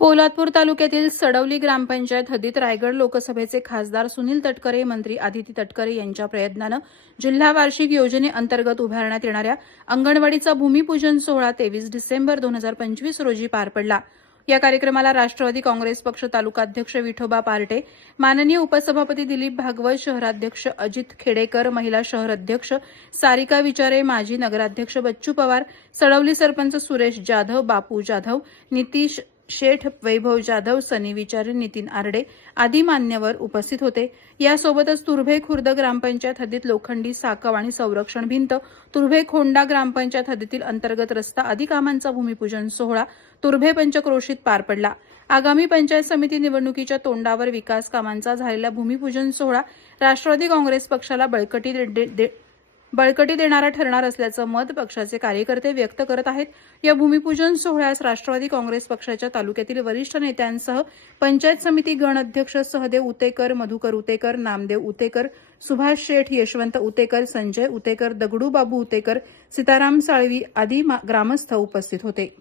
पोलादपूर तालुक्यातील सडवली ग्रामपंचायत हद्दीत रायगड लोकसभेचे खासदार सुनील तटकरे, मंत्री आदिती तटकरे यांच्या प्रयत्नानं जिल्हा वार्षिक योजनेअंतर्गत उभारण्यात येणाऱ्या अंगणवाडीचा भूमिपूजन सोहळा 23 डिसेंबर 2025 रोजी पार पडला। या कार्यक्रमाला राष्ट्रवादी काँग्रेस पक्ष तालुकाध्यक्ष विठोबा पार्टे, माननीय उपसभापती दिलीप भागवत, शहराध्यक्ष अजित खेडेकर, महिला शहर अध्यक्ष सारिका विचारे, माजी नगराध्यक्ष बच्चू पवार, सडवली सरपंच सुरेश जाधव, बापू जाधव, नितीश शेठ, वैभव जाधव, सनी विचारे, नितीन आरडे आदी मान्यवर उपस्थित होते। यासोबतच तुर्भे खुर्द ग्रामपंचायत हद्दीत लोखंडी साकव आणि संरक्षण भिंत, तुर्भे खोंडा ग्रामपंचायत हद्दीतील अंतर्गत रस्ता आदी कामांचा भूमिपूजन सोहळा तुर्भे पंचक्रोशीत पार पडला। आगामी पंचायत समिती निवडणुकीच्या तोंडावर विकास कामांचा झालेला भूमिपूजन सोहळा राष्ट्रवादी काँग्रेस पक्षाला बळकटी देणारा ठरणार असल्याचं मत पक्षाचे कार्यकर्ते व्यक्त करत आहेत। या भूमिपूजन सोहळ्यास राष्ट्रवादी काँग्रेस पक्षाच्या तालुक्यातील वरिष्ठ नेत्यांसह पंचायत समिती गण अध्यक्ष सहदेव उतेकर, मधुकर उतेकर, नामदेव उतेकर, सुभाष शेठ, यशवंत उतेकर, संजय उतेकर, दगडू बाबू उतेकर, सीताराम साळवी आदी ग्रामस्थ उपस्थित होते।